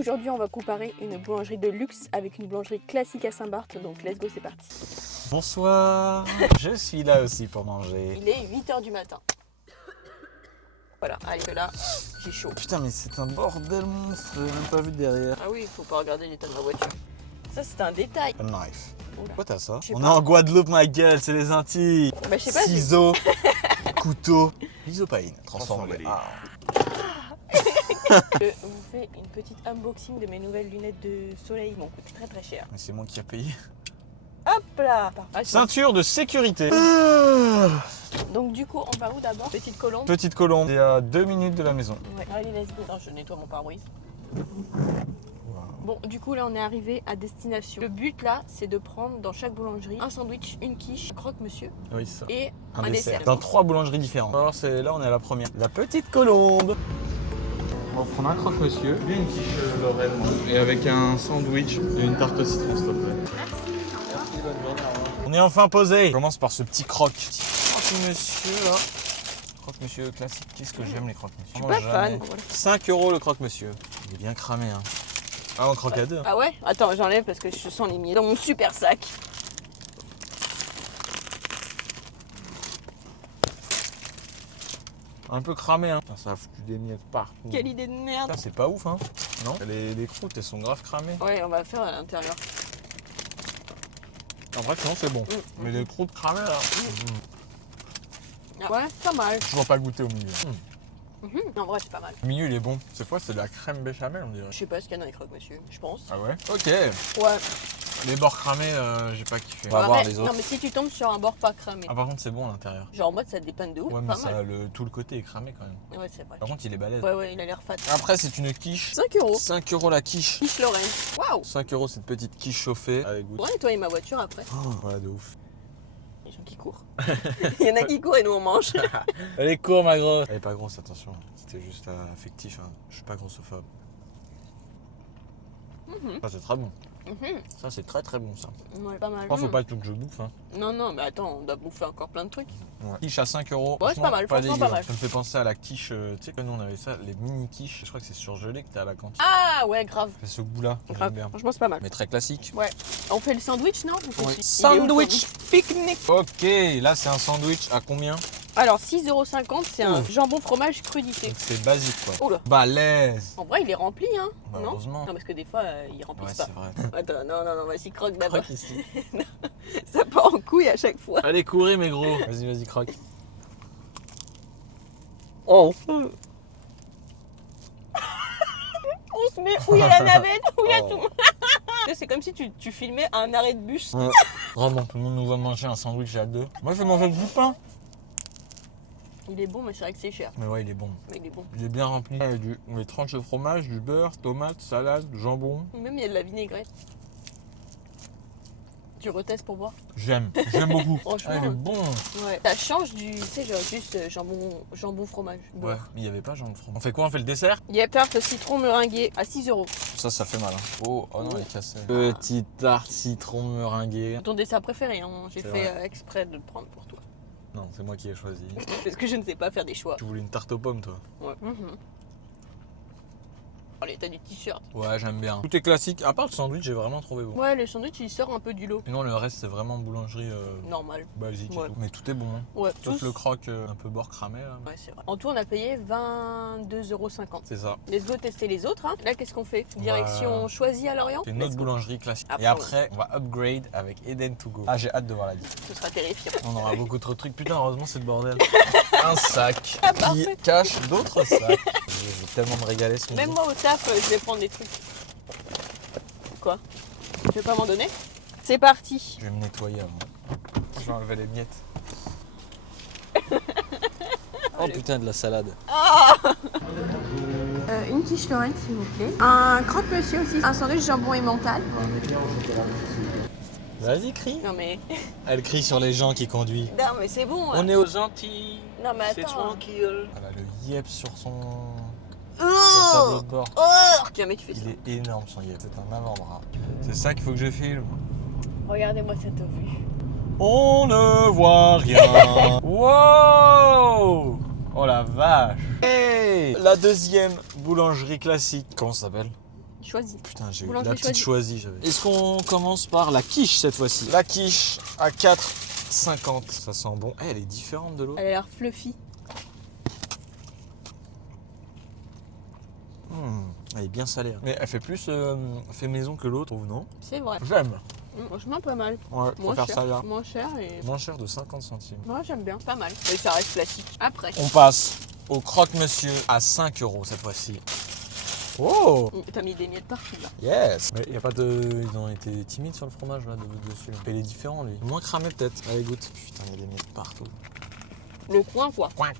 Aujourd'hui, on va comparer une boulangerie de luxe avec une boulangerie classique à Saint-Barth. Donc, let's go, c'est parti. Bonsoir, je suis là aussi pour manger. Il est 8h du matin. Voilà, allez, là, j'ai chaud. Putain, mais c'est un bordel monstre, j'ai même pas vu derrière. Ah oui, il faut pas regarder l'état de ma voiture. Ça, c'est un détail. A knife. Oula. Pourquoi t'as ça? Je sais On est pas. en Guadeloupe, ma gueule, c'est les Antilles. Bah, je sais pas. Ciseaux, couteau, l'isopaïne, transformé. Ah. Je vous fais une petite unboxing de mes nouvelles lunettes de soleil. Ils m'ont coûté très très cher. Mais c'est moi qui ai payé. Hop là. Ah, Ceinture de sécurité. donc du coup, on va où d'abord? Petite colombe. Petite colombe, c'est à 2 minutes de la maison. Ouais. Allez, let's go. Attends, je nettoie mon pare-brise. Bon, du coup, là, on est arrivé à destination. Le but, là, c'est de prendre dans chaque boulangerie un sandwich, une quiche, un croque-monsieur Oui, ça. et un dessert. Dans 3 boulangeries différentes. Alors, là, on est à la première. La petite colombe. On va prendre un croque-monsieur, et une quiche Lorraine, et avec un sandwich et une tarte au citron, s'il te plaît. Merci, bonne journée, au revoir. On est enfin posé. On commence par ce petit croque-monsieur, là. Croque-monsieur classique. Qu'est-ce que j'aime les croque-monsieur. Je suis pas fan. Voilà. 5 € le croque-monsieur. Il est bien cramé, hein. Ah, on croque à deux. Ah ouais? Attends, j'enlève parce que je sens les miettes dans mon super sac. Un peu cramé, hein. Putain, ça a foutu des miettes partout. Quelle idée de merde. Putain, c'est pas ouf, hein. Non? Les croûtes, elles sont grave cramées. Ouais, on va faire à l'intérieur. En vrai, sinon, c'est bon. Mais les croûtes cramées, là. Ah ouais, pas mal. Je vois pas goûter au milieu. En vrai, c'est pas mal. Le milieu, il est bon. C'est quoi? C'est de la crème béchamel, on dirait. Je sais pas ce qu'il y a dans les croque-monsieur, je pense. Ah ouais? Ok. Ouais. Les bords cramés, j'ai pas kiffé. On va Ouais, voir mais- les autres. Non, mais si tu tombes sur un bord pas cramé, Ah, par contre, c'est bon à l'intérieur. genre en mode ça dépanne de ouf, Ouais, mais pas mal. tout le côté est cramé quand même. Ouais, c'est vrai. Par contre, il est balèze. Ouais, il a l'air fat. Après, c'est une quiche. 5 €. 5 € la quiche. Quiche Lorraine. Waouh. 5 € cette petite quiche chauffée avec goût. On va nettoyer ma voiture après. Oh, ouais, de ouf. Les gens qui courent. Il y en a qui courent et nous on mange. Elle est courte, ma grosse. Elle est pas grosse, attention. C'était juste affectif. Hein. Je suis pas grossophobe. Ça, c'est très bon. Ça, c'est très très bon, ça. Ouais, pas mal. Après, faut pas tout que je bouffe. Hein. Non, mais attends, on doit bouffer encore plein de trucs. Ouais. Quiche à 5 €. Ouais, c'est pas mal, franchement, pas mal. Ça me fait penser à la quiche. Tu sais que nous, on avait ça, les mini quiches. Je crois que c'est surgelé que t'as à la cantine. Ah ouais, grave. C'est ce goût-là, j'aime Grave. bien. Franchement, c'est pas mal. Mais très classique. Ouais. On fait le sandwich, non? Ou Oui. il est où, le Sandwich pique-nique. Ok, là, c'est un sandwich à combien? Alors, 6,50 €, c'est un Ouh. jambon fromage crudité. Donc, c'est basique, quoi. Oula. Balèze. En vrai, il est rempli, hein? Bah, non? heureusement. Non, parce que des fois, ils remplissent Ouais, pas. c'est vrai. Attends, non, vas-y, croque d'abord. Croque ici. Ça part en couille à chaque fois. Allez, courez, mes gros. Vas-y, croque. Oh. On se met où il y a la navette, où il y a Oh. tout. C'est comme si tu filmais un arrêt de bus. Ouais. Vraiment, tout le monde nous va manger un sandwich à deux. Moi, je vais manger du pain. Il est bon, mais c'est vrai que c'est cher. Mais ouais, il est bon. Mais il est bon. Il est bien rempli. Il y a des tranches de fromage, du beurre, tomates, salade, jambon. Même il y a de la vinaigrette. Tu retestes pour voir? J'aime beaucoup. Franchement, Ah, il est bon. Ouais. Ça change du, tu sais, genre juste jambon fromage. Ouais, beurre. mais il n'y avait pas jambon fromage. On fait quoi? On fait le dessert? Il y a tarte citron meringuée à 6 €. Ça fait mal. Hein. Oh non, il est cassé. Petite tarte citron meringuée. Ton dessert préféré, hein. J'ai C'est fait vrai. exprès de le prendre pour toi. Non, c'est moi qui ai choisi. Parce que je ne sais pas faire des choix. Tu voulais une tarte aux pommes, toi? Ouais. Allez, t'as du t-shirt. Ouais, j'aime bien. Tout est classique. À part le sandwich, j'ai vraiment trouvé bon. Ouais, le sandwich il sort un peu du lot. Sinon, le reste, c'est vraiment boulangerie Normal. basique. Ouais. Et tout. Mais tout est bon. Hein. Ouais, Sauf tous. le croque un peu bord cramé. Là. Ouais, c'est vrai. En tout, on a payé 22,50 €. C'est ça. Let's go tester les autres. Hein. Là, qu'est-ce qu'on fait? Direction choisie à Lorient? C'est une Let's autre go. boulangerie classique. Après, Et après, on va upgrade avec Eden to go. Ah, j'ai hâte de voir la vie. Ce sera terrifiant. On aura beaucoup trop de trucs. Putain, heureusement, c'est le bordel. Un sac Ah, qui parfait. cache d'autres sacs. Je vais tellement me régaler ce midi. Même moi au taf, je vais prendre des trucs. Quoi? Tu veux pas m'en donner? C'est parti. Je vais me nettoyer avant. Je vais enlever les miettes. Oh putain, de la salade. Une quiche Lorraine, s'il vous plaît. Un croque-monsieur aussi. Un sandwich jambon et mental. Vas-y, crie. Non mais... Elle crie sur les gens qui conduisent. Non mais c'est bon. On est aux Antilles. Non mais C'est attends. tranquille. Elle a le yep sur son Oh, tableau de bord. jamais tu fais ça. Il est énorme son yep. C'est un avant-bras. C'est ça qu'il faut que je filme. Regardez-moi cette vue. On ne voit rien. Wow! Oh la vache. Hey, la deuxième boulangerie classique. Comment ça s'appelle? Choisis. Putain, j'ai eu Boulangerie la petite choisie. choisie. Est-ce qu'on commence par la quiche cette fois-ci? La quiche à 4,50. Ça sent bon. Elle est différente de l'autre. Elle a l'air fluffy. Elle est bien salée. Mais elle fait plus fait maison que l'autre, ou non? C'est vrai. J'aime. Franchement, pas mal. Ouais, Moins faire cher. ça là. Moins cher et. Moins cher de 50 centimes. Moi, j'aime bien. Pas mal. Et ça reste classique. Après. On passe au croque-monsieur à 5 € cette fois-ci. Oh! T'as mis des miettes partout là. Yes! Mais y a pas de. Ils ont été timides sur le fromage là dessus. Il est différent lui. Moins cramé peut-être. Allez, goûte. Putain, il y a des miettes partout. Le coin quoi. Coin.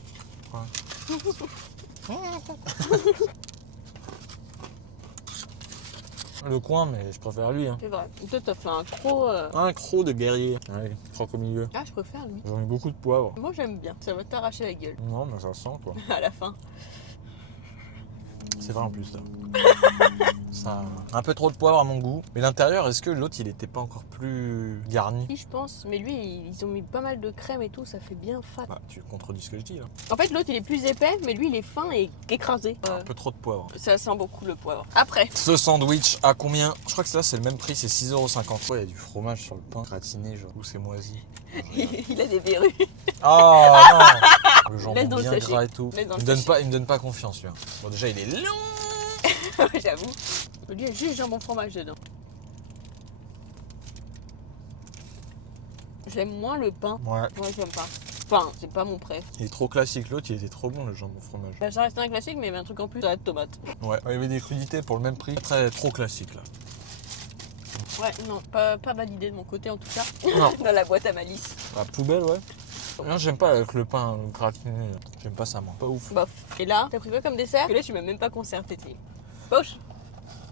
Le coin, mais je préfère lui. Hein. C'est vrai. Toi, t'as fait un croc. Un croc de guerrier. Allez, croque au milieu. Ah, je préfère lui. J'en ai beaucoup de poivre. Moi, j'aime bien. Ça va t'arracher la gueule Non, mais ça sent quoi. à la fin. C'est vrai en plus là. Ça un peu trop de poivre à mon goût. Mais l'intérieur, est-ce que l'autre il était pas encore plus garni? Si, je pense. Mais lui, ils ont mis pas mal de crème et tout. Ça fait bien fat. Bah, tu contredis ce que je dis là. En fait, l'autre, il est plus épais, mais lui, il est fin et écrasé. Un peu trop de poivre. Ça sent beaucoup le poivre. Après. Ce sandwich à combien? Je crois que là c'est le même prix, c'est 6,50 €. Ouais, il y a du fromage sur le pain gratiné, genre, ou c'est moisi. Il a des verrues. Oh non! Le Laisse jambon dans le bien sachet. gras et tout. Laisse dans Il le me donne pas confiance lui. Hein. Bon déjà il est long. J'avoue. Lui, il y a juste jambon fromage dedans. J'aime moins le pain. Ouais. Moi, j'aime pas. Enfin, c'est pas mon préf. Il est trop classique, l'autre il était trop bon le jambon fromage. Bah, ça reste un classique, mais il y avait un truc en plus, salade de tomate. Ouais, il y avait des crudités pour le même prix. Très trop classique là. Ouais, non, pas validé de mon côté en tout cas. Non. Dans la boîte à malice. La poubelle, ouais. Non, j'aime pas avec le pain gratiné. J'aime pas ça moi. Pas ouf. Bof. Et là, t'as pris quoi comme dessert? Que là, tu m'as même pas concerté. Poche.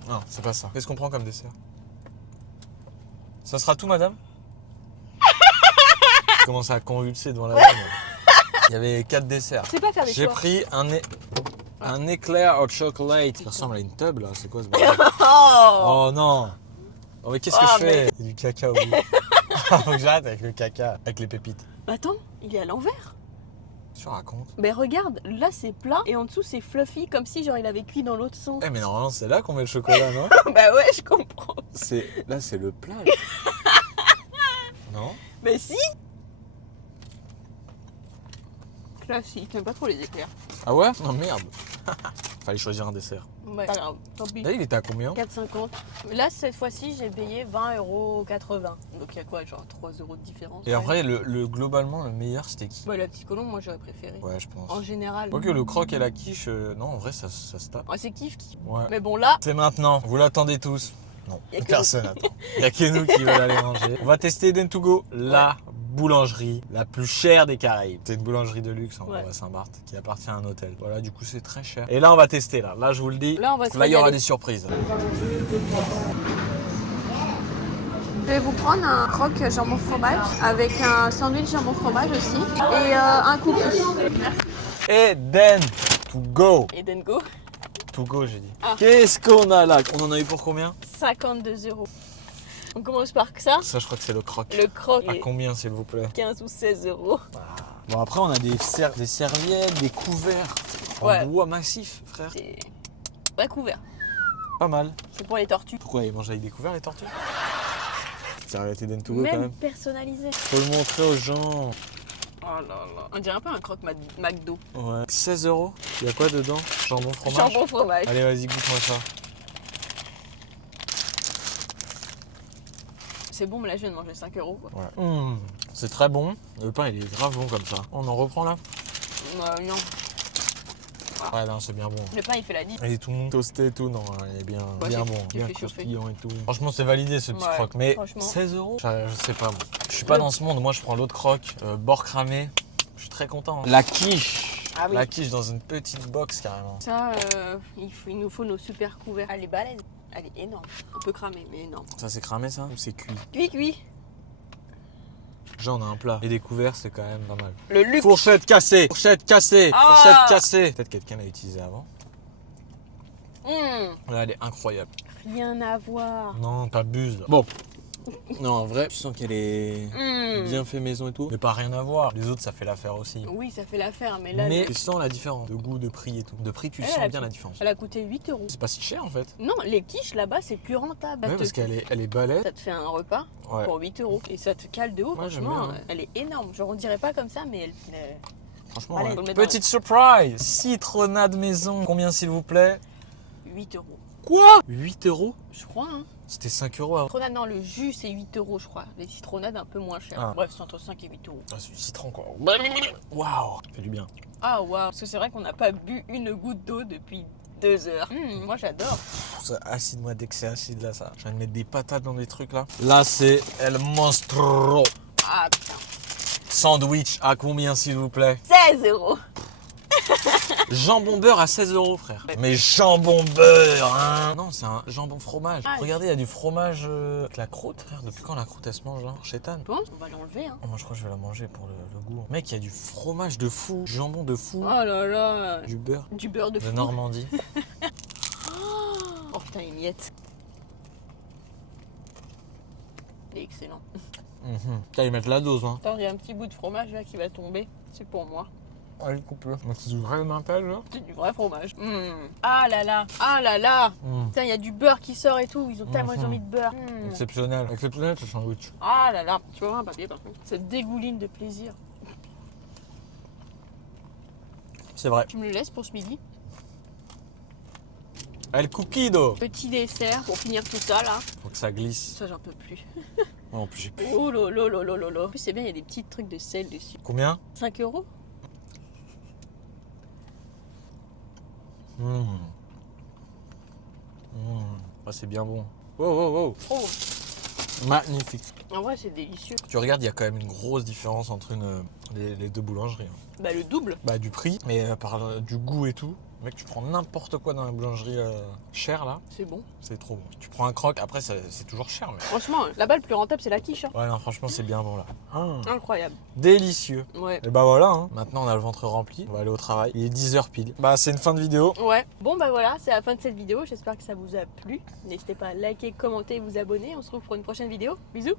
Non, c'est pas ça. Qu'est-ce qu'on prend comme dessert? Ça sera tout, madame? Je commence à convulser devant la table. Il y avait 4 desserts. C'est pas faire des J'ai choix. pris un éclair au chocolat. Ça ressemble à une tub là, c'est quoi ce bordel? Oh, Oh non! Oh mais qu'est-ce que Ah, je fais? Il y a du caca au bout. Faut que j'arrête avec le caca, avec les pépites. Attends, il est à l'envers. Tu racontes? Mais regarde, là c'est plat et en dessous c'est fluffy comme si genre il avait cuit dans l'autre sens. Eh mais normalement c'est là qu'on met le chocolat, non? Bah ouais, je comprends. Là c'est le plat. Là. Non? Mais si. Classique, j'aime pas trop les éclairs. Ah ouais? Non merde. Fallait choisir un dessert. Ouais, pas grave, tant pis. Là il était à combien? 4,50. Là cette fois-ci j'ai payé 20,80 €. Donc il y a quoi, genre 3 € de différence. Et en vrai globalement le meilleur c'était qui? Ouais, la petite colombe, moi j'aurais préféré. Ouais je pense. En général. Quoique le croque et la quiche, non en vrai ça se tape. Ouais, c'est kiff. Ouais. Mais bon là, C'est maintenant, vous l'attendez tous. Non, Y a que personne attend. Il n'y a que nous qui veulent aller manger. On va tester Eden to Go, la boulangerie la plus chère des Caraïbes. C'est une boulangerie de luxe en Ouais. à Saint-Barth qui appartient à un hôtel. Voilà, du coup c'est très cher. Et là on va tester là. Là je vous le dis. Là, on va se il y aura régaler. des surprises. je vais vous prendre un croque jambon fromage avec un sandwich jambon fromage aussi et un cookie. Eden to Go. Eden Go, To Go j'ai dit. Ah. Qu'est-ce qu'on a là? On en a eu pour combien? 52 €. On commence par ça. Ça je crois que c'est le croque. Le croque À est combien s'il vous plaît? 15 ou 16 €. Bon après on a des serviettes, des couverts en Ouais. bois massif frère. C'est pas couvert. Pas mal. C'est pour les tortues. Pourquoi ils mangent avec des couverts les tortues? Ça aurait été Eden to Go quand Même même. personnalisé. Faut le montrer aux gens. Oh là là. On dirait un peu un croque McDo. Ouais. 16 €. Il y a quoi dedans? Jambon fromage. Jambon fromage. Allez, vas-y, goûte-moi ça. C'est bon, mais là je viens de manger 5 € quoi. Ouais. C'est très bon. Le pain, il est grave bon comme ça. On en reprend là? Non, Ouais, non, c'est bien bon. le pain il fait la diff. Il est tout toasté et tout. Non, il est bien, Ouais, bien j'ai- bon. j'ai Bien fait chauffer. croustillant et tout. Franchement, c'est validé ce petit Ouais, croque. Mais franchement. 16 €? Je sais pas, moi. Je suis pas Le- dans ce monde. Moi, je prends l'autre croque. Bord cramé. Je suis très content. La quiche. Ah oui. La quiche dans une petite box carrément. Ça, il nous faut nos super couverts. Elle est balèze. Elle est énorme. On peut cramer, mais énorme. Ça, c'est cramé ça? Ou c'est cuit? Cuit. Déjà, on a un plat. Et des couverts, c'est quand même pas mal. Le luxe. Fourchette cassée. Fourchette cassée. Ah. Fourchette cassée. Peut-être quelqu'un l'a utilisé avant. Mmh, Là, elle est incroyable. rien à voir. Non, t'abuses là. Bon, Non, en vrai, tu sens qu'elle est bien fait maison et tout. Mais pas rien à voir. Les autres, ça fait l'affaire aussi. Oui, ça fait l'affaire, mais là... Mais tu sens la différence de goût, de prix et tout. De prix, tu sens bien la différence. Elle a coûté 8 €. C'est pas si cher en fait. Non, les quiches là-bas, c'est plus rentable. Ouais, parce qu'elle est balèze. Ça te fait un repas pour 8 € et ça te cale de haut. Ouais, j'aime franchement, bien, hein. elle est énorme. Genre, on dirait pas comme ça, mais elle... Franchement, Allez, ouais. faut le mettre dans Petite surprise. Citronnade maison. Combien s'il vous plaît? 8 €. Quoi? 8 €? Je crois, hein. C'était 5 € avant. Citronnade, non, le jus, c'est 8 € je crois. Les citronnades, un peu moins cher. Ah. Bref, c'est entre 5 et 8 €. Ah, c'est du citron quoi. Waouh, ça fait du bien. Ah, waouh. Parce que c'est vrai qu'on n'a pas bu une goutte d'eau depuis 2 heures. Moi, j'adore. Ça acide, moi, dès que c'est acide là, ça. Je viens de mettre des patates dans des trucs là. Là, c'est El Monstro. Ah, putain. Sandwich à combien s'il vous plaît? 16 €. Jambon beurre à 16 € frère. Mais jambon beurre hein. Non, c'est un jambon fromage. Ah, regardez, il y a du fromage avec la croûte frère. Depuis quand la croûte elle se mange là? Chétane. Bon, on va l'enlever, hein. Oh, moi je crois que je vais la manger pour le goût. Mec, il y a du fromage de fou, du jambon de fou, Oh là là. du beurre Du beurre de de fou. Normandie. Oh putain, les miettes. Il est excellent. Putain, ils mettent la dose hein. Attends, il y a un petit bout de fromage là qui va tomber. C'est pour moi. Allez, coupe-le. C'est du vrai mental là. C'est du vrai fromage. Ah là là. Ah là là. Putain, il y a du beurre qui sort et tout. Ils ont tellement ils ont mis de beurre. Exceptionnel. Exceptionnel ce sandwich. Ah là là. Tu vas voir un papier par contre. Ça dégouline de plaisir. C'est vrai. Tu me le laisses pour ce midi? El Cupido. Petit dessert pour finir tout ça là. Faut que ça glisse. Ça, j'en peux plus. Oh, en plus j'ai plus. Oh là là là là là là. En plus, c'est bien, il y a des petits trucs de sel dessus. Combien? 5 €? Ah, c'est bien bon. Wow. Oh, Magnifique. en vrai, c'est délicieux. Tu regardes, il y a quand même une grosse différence entre les deux boulangeries. Hein. Bah, le double. Bah du prix, mais du goût et tout. Mec, tu prends n'importe quoi dans la boulangerie chère là, C'est bon. c'est trop bon. Tu prends un croque, après c'est toujours cher. Mais... Franchement, là-bas, le plus rentable, c'est la quiche. Hein. Ouais, non, franchement, c'est bien bon là. Incroyable. Délicieux. Ouais. Et bah voilà, hein. Maintenant on a le ventre rempli, on va aller au travail. Il est 10h pile. Bah c'est une fin de vidéo. Ouais. Bon, bah voilà, c'est la fin de cette vidéo. J'espère que ça vous a plu. N'hésitez pas à liker, commenter, vous abonner. On se retrouve pour une prochaine vidéo. Bisous.